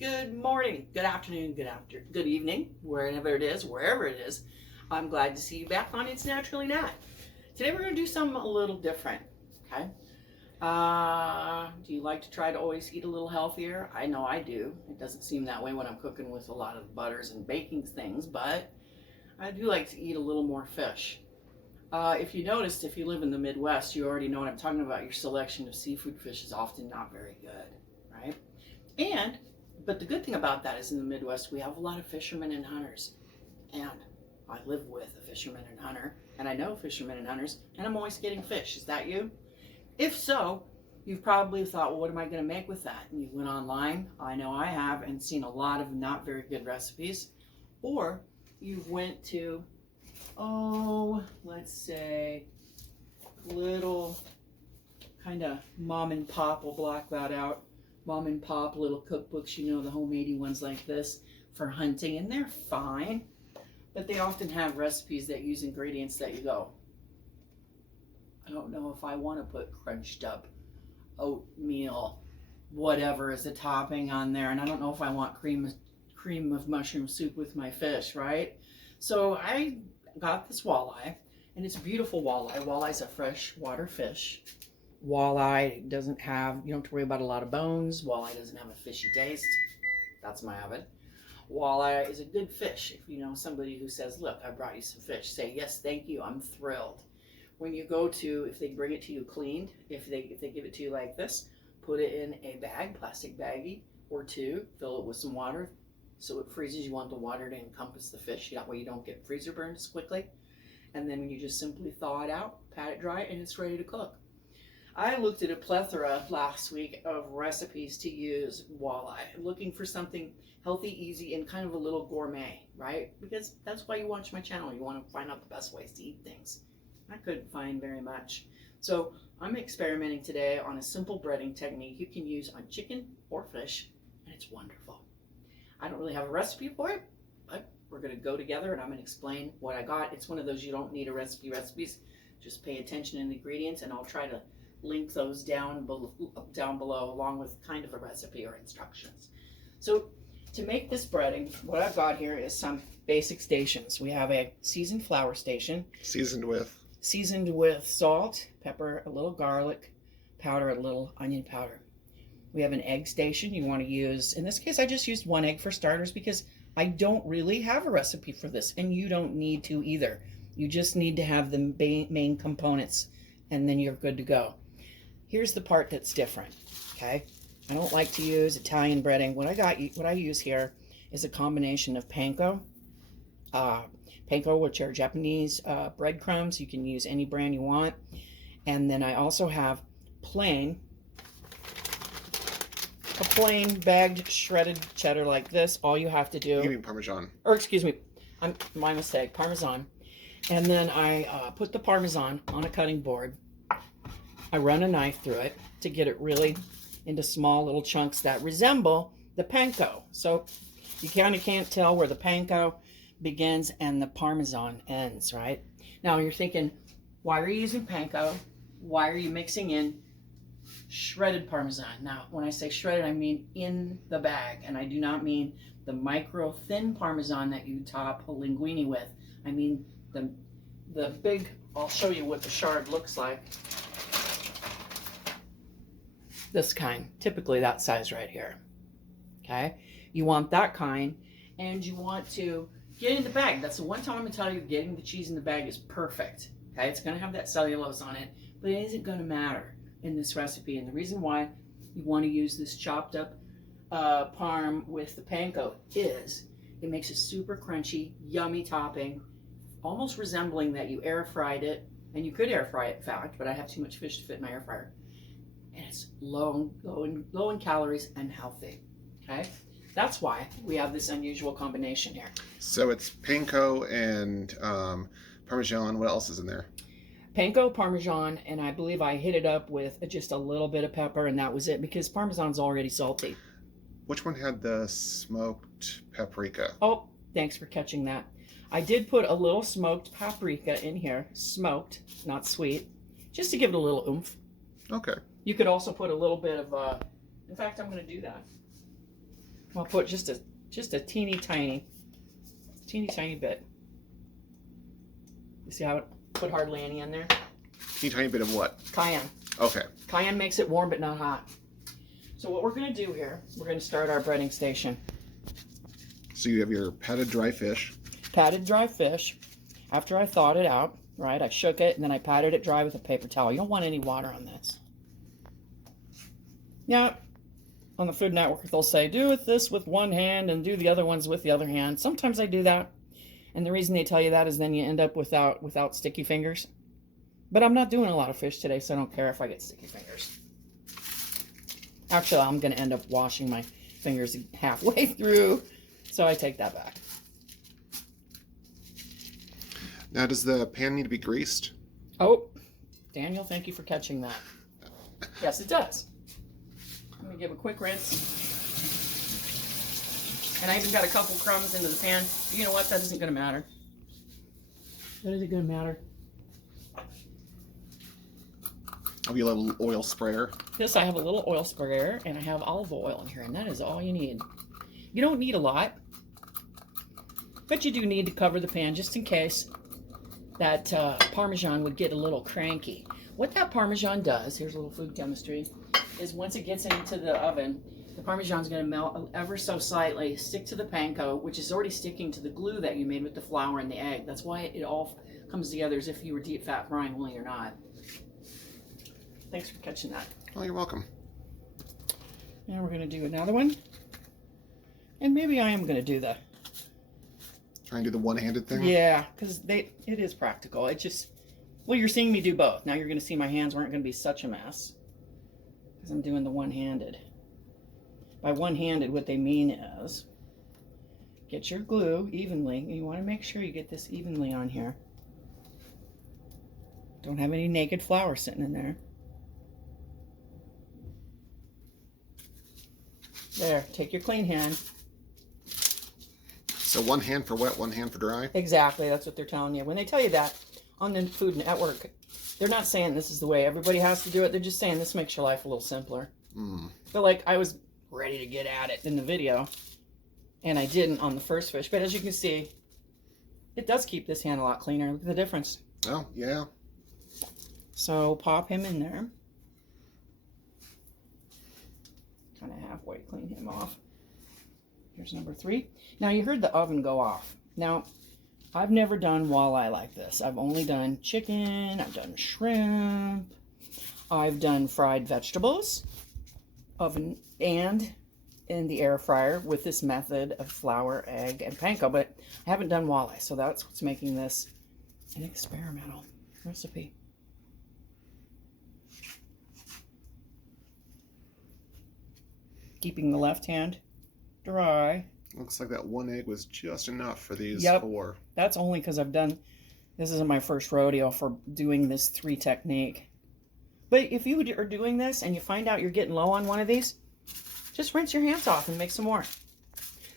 Good morning, good afternoon, good evening, wherever it is. I'm glad to see you back on It's Naturally Nat. Today we're going to do something a little different, okay? Do you like to try to always eat a little healthier? I know I do. It doesn't seem that way when I'm cooking with a lot of butters and baking things, but I do like to eat a little more fish. If you noticed, if you live in the Midwest, you already know what I'm talking about. Your selection of seafood fish is often not very good, right? But the good thing about that is in the Midwest, we have a lot of fishermen and hunters. And I live with a fisherman and hunter, and I know fishermen and hunters, and I'm always getting fish. Is that you? If so, you've probably thought, well, what am I going to make with that? And you went online, I know I have, and seen a lot of not very good recipes. Or you went to, let's say, little kind of mom and pop, we'll block that out. Mom and pop little cookbooks, you know, the homemade ones like this for hunting, and they're fine, but they often have recipes that use ingredients that you go, I don't know if I want to put crunched up oatmeal, whatever as a topping on there, and I don't know if I want cream of mushroom soup with my fish, right? So I got this walleye, and it's a beautiful walleye. Walleye's a freshwater fish. Walleye doesn't have, you don't have to worry about a lot of bones. Walleye doesn't have a fishy taste. That's my habit. Walleye is a good fish. If you know somebody who says, look, I brought you some fish, say, yes, thank you, I'm thrilled. When you go to, if they bring it to you cleaned, if they give it to you like this, put it in a bag, plastic baggie or two, fill it with some water so it freezes. You want the water to encompass the fish. That way you don't get freezer burned as quickly. And then you just simply thaw it out, pat it dry, and it's ready to cook. I looked at a plethora last week of recipes to use walleye, looking for something healthy, easy, and kind of a little gourmet, right? Because that's why you watch my channel. You want to find out the best ways to eat things. I couldn't find very much. So I'm experimenting today on a simple breading technique you can use on chicken or fish, and it's wonderful. I don't really have a recipe for it, but we're going to go together and I'm going to explain what I got. It's one of those you don't need a recipes. Just pay attention to the ingredients, and I'll try to link those down below along with kind of a recipe or instructions. So to make this breading, what I've got here is some basic stations. We have a seasoned flour station. Seasoned with salt, pepper, a little garlic powder, a little onion powder. We have an egg station. You want to use, in this case, I just used one egg for starters because I don't really have a recipe for this, and you don't need to either. You just need to have the main components, and then you're good to go. Here's the part that's different, okay? I don't like to use Italian breading. What I use here is a combination of panko, which are Japanese breadcrumbs. You can use any brand you want. And then I also have a plain bagged shredded cheddar like this. All you have to do... You mean Parmesan. Or excuse me, my mistake, Parmesan. And then I put the Parmesan on a cutting board. I run a knife through it to get it really into small little chunks that resemble the panko. So you kind of can't tell where the panko begins and the Parmesan ends, right? Now you're thinking, why are you using panko? Why are you mixing in shredded Parmesan? Now, when I say shredded, I mean in the bag, and I do not mean the micro thin Parmesan that you top a linguine with. I mean the big, I'll show you what the shard looks like. This kind, typically that size right here, okay? You want that kind, and you want to get in the bag. That's the one time I'm gonna tell you getting the cheese in the bag is perfect, okay? It's gonna have that cellulose on it, but it isn't gonna matter in this recipe, and the reason why you wanna use this chopped up parm with the panko is it makes a super crunchy, yummy topping, almost resembling that you air fried it, and you could air fry it in fact, but I have too much fish to fit in my air fryer. And it's low in calories and healthy, okay? That's why we have this unusual combination here. So it's panko and Parmesan. What else is in there? Panko, Parmesan, and I believe I hit it up with just a little bit of pepper, and that was it, because Parmesan's already salty. Which one had the smoked paprika? Oh, thanks for catching that. I did put a little smoked paprika in here, smoked, not sweet, just to give it a little oomph. Okay. You could also put a little bit of, in fact, I'm going to do that. I'll put just a teeny tiny bit. You see how it put hardly any in there? Teeny tiny bit of what? Cayenne. Okay. Cayenne makes it warm but not hot. So what we're going to do here, we're going to start our breading station. So you have your patted dry fish. Patted dry fish. After I thawed it out, right, I shook it and then I patted it dry with a paper towel. You don't want any water on this. Yeah, on the Food Network they'll say, do this with one hand and do the other ones with the other hand. Sometimes I do that. And the reason they tell you that is then you end up without sticky fingers. But I'm not doing a lot of fish today, so I don't care if I get sticky fingers. Actually, I'm going to end up washing my fingers halfway through, so I take that back. Now, does the pan need to be greased? Oh, Daniel, thank you for catching that. Yes, it does. I'm going to give a quick rinse. And I even got a couple crumbs into the pan. But you know what? That isn't going to matter. That isn't going to matter. Have you a little oil sprayer? Yes, I have a little oil sprayer, and I have olive oil in here, and that is all you need. You don't need a lot, but you do need to cover the pan just in case that Parmesan would get a little cranky. What that Parmesan does, here's a little food chemistry, is once it gets into the oven, the Parmesan's going to melt ever so slightly, stick to the panko, which is already sticking to the glue that you made with the flour and the egg. That's why it all comes together as if you were deep fat frying, only you're not. Thanks for catching that. Oh, you're welcome. Now we're going to do another one. And maybe I am going to do the... Try and do the one-handed thing? Yeah, because it is practical. It just... Well, you're seeing me do both. Now you're going to see my hands aren't going to be such a mess. Because I'm doing the one-handed. By one-handed, what they mean is... Get your glue evenly. You want to make sure you get this evenly on here. Don't have any naked flour sitting in there. There, take your clean hand. So one hand for wet, one hand for dry? Exactly, that's what they're telling you. When they tell you that on the Food Network, they're not saying this is the way everybody has to do it. They're just saying this makes your life a little simpler. But like, I was ready to get at it in the video, and I didn't on the first fish. But as you can see, it does keep this hand a lot cleaner. Look at the difference. Oh, yeah. So pop him in there. Kind of halfway clean him off. Here's number 3. Now you heard the oven go off. Now, I've never done walleye like this. I've only done chicken, I've done shrimp, I've done fried vegetables, oven and in the air fryer with this method of flour, egg, and panko, but I haven't done walleye, so that's what's making this an experimental recipe. Keeping the left hand dry. Looks like that one egg was just enough for these 4. That's only because this isn't my first rodeo for doing this 3 technique. But if you are doing this and you find out you're getting low on one of these, just rinse your hands off and make some more.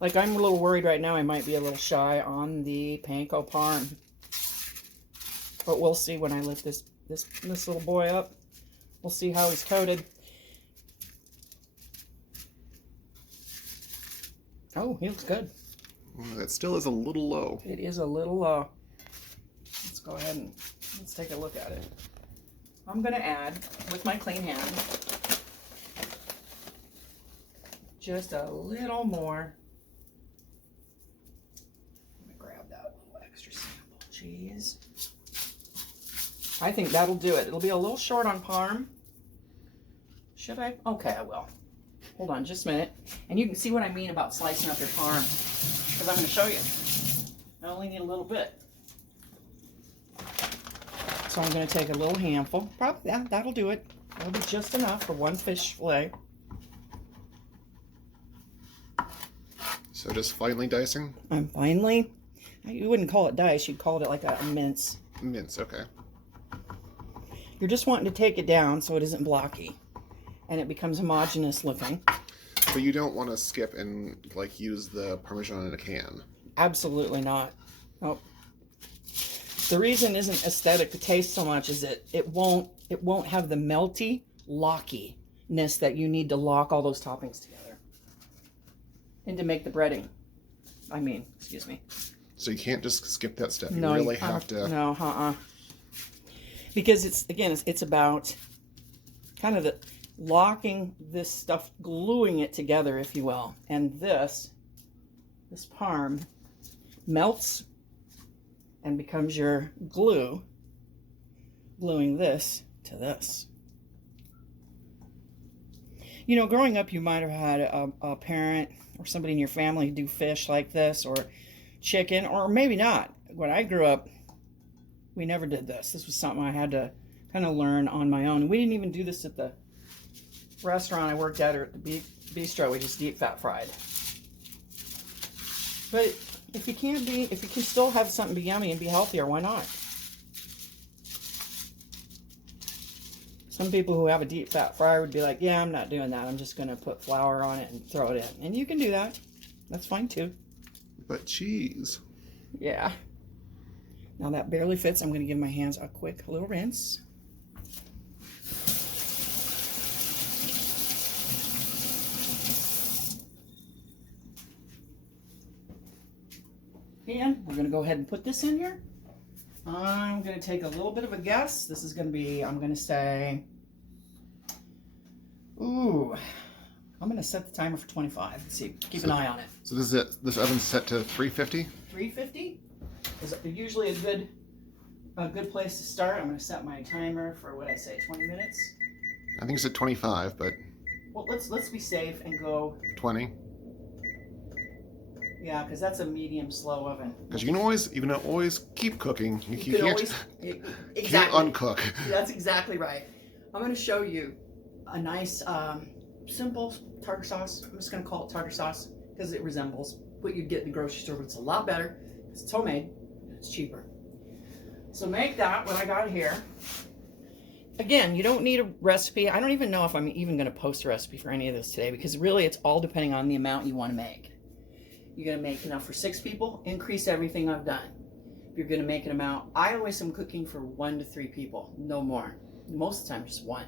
Like, I'm a little worried right now I might be a little shy on the panko parm. But we'll see when I lift this little boy up. We'll see how he's coated. Oh, he looks good. That still is a little low. It is a little low. Let's go ahead and let's take a look at it. I'm going to add, with my clean hand, just a little more. Let me grab that little extra sample cheese. I think that'll do it. It'll be a little short on parm. Should I? Okay, I will. Hold on just a minute. And you can see what I mean about slicing up your parm, because I'm going to show you. I only need a little bit. So I'm going to take a little handful. Probably, yeah, that'll do it. That'll be just enough for one fish fillet. So just finely dicing? I'm finely. You wouldn't call it dice. You'd call it like a mince. Mince, okay. You're just wanting to take it down so it isn't blocky. And it becomes homogeneous looking. But you don't want to skip and like use the Parmesan in a can. Absolutely not. Nope. The reason isn't aesthetic to taste so much is it won't have the melty lockiness that you need to lock all those toppings together. and to make the breading. Excuse me. So you can't just skip that step. You No, really have to. No, because it's about kind of the locking this stuff, gluing it together, if you will. And this parm melts and becomes your glue, gluing this to this. You know, growing up, you might have had a parent or somebody in your family do fish like this, or chicken, or maybe not. When I grew up, we never did this. This was something I had to kind of learn on my own. And we didn't even do this at the restaurant I worked at, or at the bistro. We just deep fat fried. But if you can still have something be yummy and be healthier, why not? Some people who have a deep fat fryer would be like, yeah, I'm not doing that. I'm just going to put flour on it and throw it in. And you can do that. That's fine too. But cheese. Yeah. Now that barely fits. I'm going to give my hands a quick little rinse. And we're going to go ahead and put this in here. I'm going to take a little bit of a guess. This is going to be, I'm going to say, I'm going to set the timer for 25. Let's see. Keep an eye on it. So this is it. This oven's set to 350? 350 is usually a good place to start. I'm going to set my timer for, what I say, 20 minutes? I think you said 25, but... Well, let's be safe and go... 20? Yeah, because that's a medium slow oven. Because you can always keep cooking. You can always exactly. Can't uncook. That's exactly right. I'm going to show you a nice, simple tartar sauce. I'm just going to call it tartar sauce because it resembles what you'd get in the grocery store, but it's a lot better. It's homemade. It's cheaper. So make that what I got here. Again, you don't need a recipe. I don't even know if I'm even going to post a recipe for any of this today, because really it's all depending on the amount you want to make. You're going to make enough for 6 people, increase everything I've done. If you're going to make an amount, I always am cooking for 1 to 3 people, no more. Most of the time, just 1.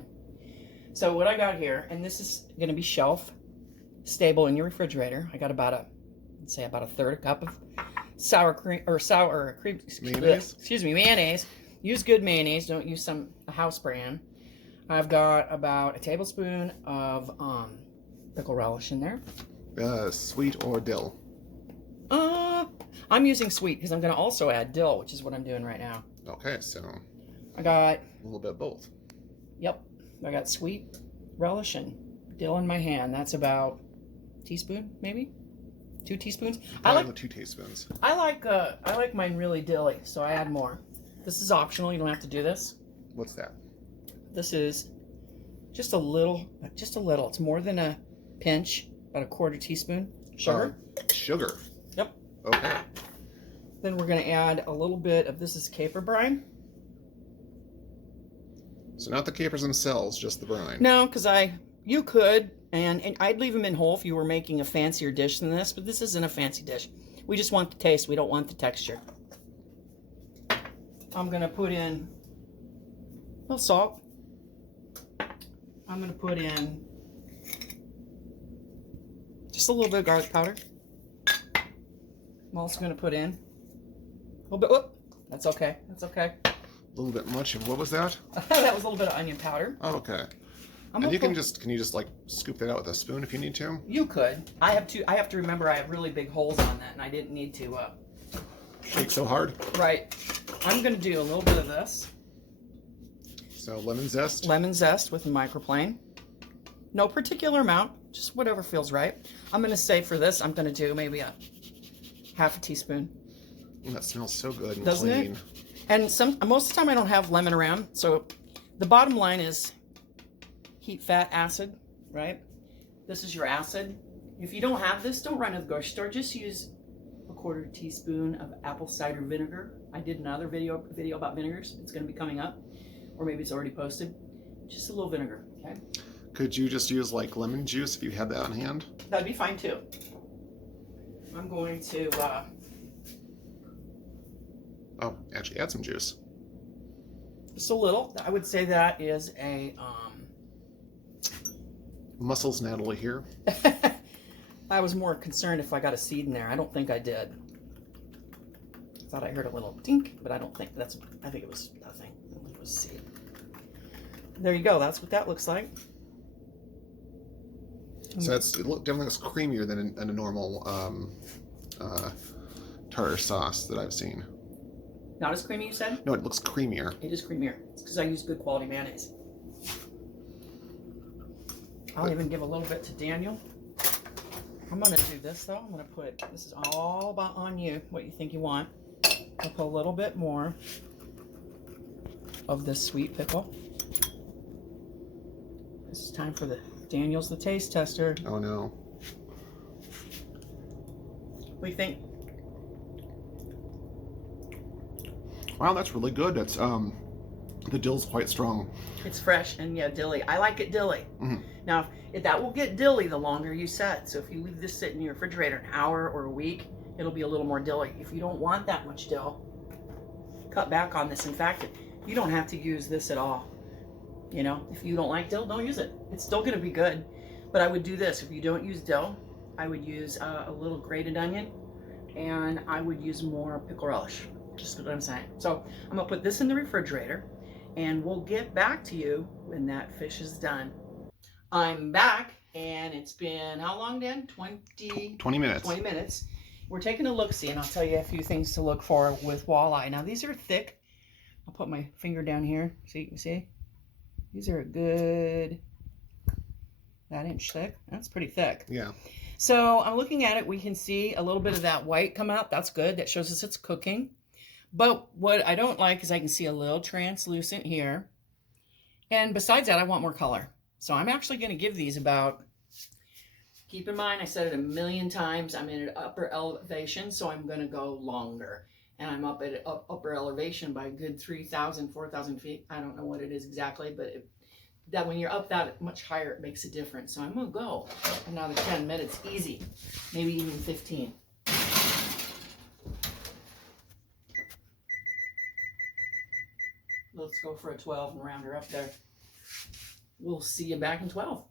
So what I got here, and this is going to be shelf stable in your refrigerator. I got about a third a cup of mayonnaise. Use good mayonnaise. Don't use a house brand. I've got about a tablespoon of pickle relish in there. Sweet or dill? I'm using sweet because I'm going to also add dill, which is what I'm doing right now. Okay, so I got a little bit of both. Yep, I got sweet relish and dill in my hand. That's about a teaspoon, maybe 2 teaspoons. I like 2 teaspoons. I like mine really dilly, so I add more. This is optional. You don't have to do this. What's that? This is just a little. It's more than a pinch, about a 1/4 teaspoon. Sugar. Sugar. Yep. Okay. Then we're going to add a little bit of, this is caper brine. So not the capers themselves, just the brine. No, because you could, and I'd leave them in whole if you were making a fancier dish than this, but this isn't a fancy dish. We just want the taste. We don't want the texture. I'm going to put in a little salt. I'm going to put in just a little bit of garlic powder. I'm also going to put in a little bit. Whoop, that's okay. That's okay. A little bit much. What was that? That was a little bit of onion powder. Oh, okay. And can you just like scoop that out with a spoon if you need to? You could. I have to remember I have really big holes on that, and I didn't need to shake so hard. Right. I'm going to do a little bit of this. So lemon zest. Lemon zest with microplane. No particular amount, just whatever feels right. I'm going to say for this, I'm going to do maybe a 1/2 teaspoon. That smells so good and Doesn't clean. It? And most of the time I don't have lemon around, so the bottom line is heat, fat, acid, right? This is your acid. If you don't have this, don't run to the grocery store. Just use a 1/4 teaspoon of apple cider vinegar. I did another video about vinegars. It's going to be coming up, or maybe it's already posted. Just a little vinegar, okay? Could you just use like lemon juice if you had that on hand? That'd be fine too. I'm going to actually add some juice. just a little. I would say that is a Muscles Natalie here. I was more concerned if I got a seed in there. I don't think I did. I thought I heard a little tink, but I don't think that's, I think it was nothing. It was seed. There you go. That's what that looks like. So it definitely looks creamier than a normal tartar sauce that I've seen. Not as creamy, you said? No, it looks creamier. It is creamier. It's because I use good quality mayonnaise. I'll even give a little bit to Daniel. I'm going to do this though. I'm going to put, this is all about on you, what you think you want. I'll put a little bit more of this sweet pickle. This is time for Daniel's the taste tester. Oh no. What do you think? Wow, that's really good. That's the dill's quite strong. It's fresh and yeah, dilly. I like it dilly. Mm-hmm. Now, that will get dilly the longer you set. So if you leave this sit in your refrigerator an hour or a week, it'll be a little more dilly. If you don't want that much dill, cut back on this. In fact, you don't have to use this at all. You know, if you don't like dill, don't use it. It's still going to be good. But I would do this. If you don't use dill, I would use a little grated onion, and I would use more pickle relish. Just what I'm saying. So I'm going to put this in the refrigerator, and we'll get back to you when that fish is done. I'm back, and it's been how long, Dan? 20 minutes. 20 minutes. We're taking a look-see, and I'll tell you a few things to look for with walleye. Now, these are thick. I'll put my finger down here. See? These are a good that inch thick. That's pretty thick. Yeah. So I'm looking at it. We can see a little bit of that white come out. That's good. That shows us it's cooking. But what I don't like is I can see a little translucent here. And besides that, I want more color. So I'm actually going to give these about, keep in mind, I said it a million times, I'm in an upper elevation, so I'm going to go longer. And I'm up at upper elevation by a good 3,000, 4,000 feet. I don't know what it is exactly, but that when you're up that much higher, it makes a difference. So I'm going to go another 10 minutes, easy, maybe even 15. Let's go for a 12 and round her up there. We'll see you back in 12.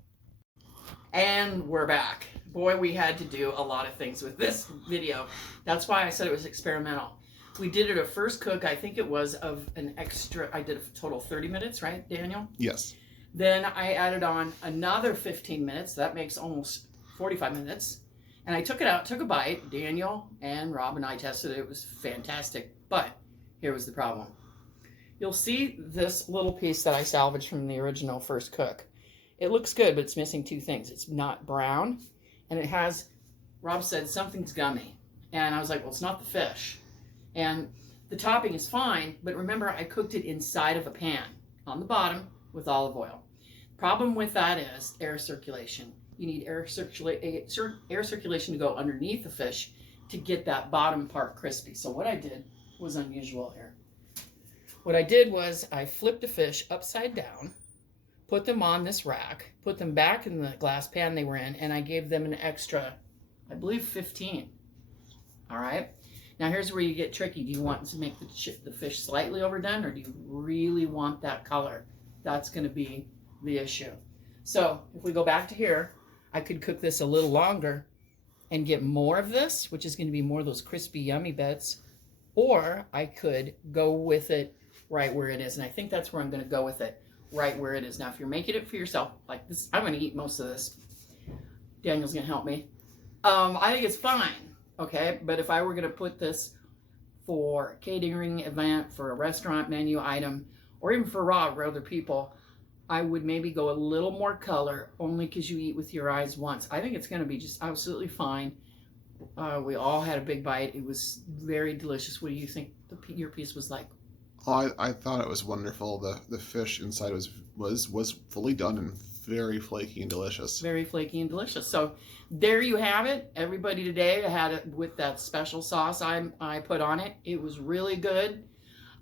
And we're back. Boy, we had to do a lot of things with this video. That's why I said it was experimental. We did it a first cook, I think it was of an extra, I did a total 30 minutes, right, Daniel? Yes. Then I added on another 15 minutes. That makes almost 45 minutes. And I took it out, took a bite. Daniel and Rob and I tested it. It was fantastic. But here was the problem. You'll see this little piece that I salvaged from the original first cook. It looks good, but it's missing two things. It's not brown, and it has, Rob said, something's gummy. And I was like, well, it's not the fish. And the topping is fine, but remember, I cooked it inside of a pan on the bottom with olive oil. Problem with that is air circulation. You need air circulation to go underneath the fish to get that bottom part crispy. So what I did was unusual here. What I did was I flipped the fish upside down, put them on this rack, put them back in the glass pan they were in, and I gave them an extra, I believe 15. All right. Now here's where you get tricky. Do you want to make the fish slightly overdone, or do you really want that color? That's going to be the issue. So if we go back to here, I could cook this a little longer and get more of this, which is going to be more of those crispy, yummy bits, or I could go with it right where it is. And I think that's where I'm going to go with it, right where it is. Now, if you're making it for yourself, like this, I'm going to eat most of this. Daniel's going to help me. I think it's fine. Okay, but if I were going to put this for a catering event, for a restaurant menu item, or even for raw or other people, I would maybe go a little more color, only because you eat with your eyes once. I think it's going to be just absolutely fine. We all had a big bite. It was very delicious. What do you think your piece was like? Oh, I thought it was wonderful. The fish inside was fully done and very flaky and delicious. Very flaky and delicious. So there you have it. Everybody today had it with that special sauce I put on it. It was really good.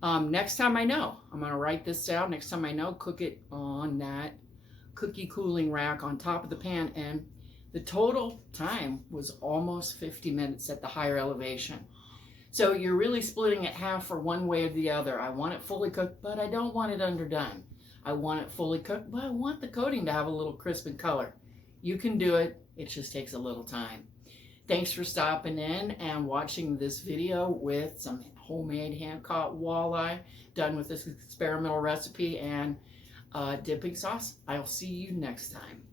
Next time I know, I'm going to write this down. Next time I know, cook it on that cookie cooling rack on top of the pan. And the total time was almost 50 minutes at the higher elevation. So you're really splitting it half for one way or the other. I want it fully cooked, but I don't want it underdone. I want it fully cooked, but I want the coating to have a little crisp and color. You can do it. It just takes a little time. Thanks for stopping in and watching this video with some homemade hand-caught walleye done with this experimental recipe and dipping sauce. I'll see you next time.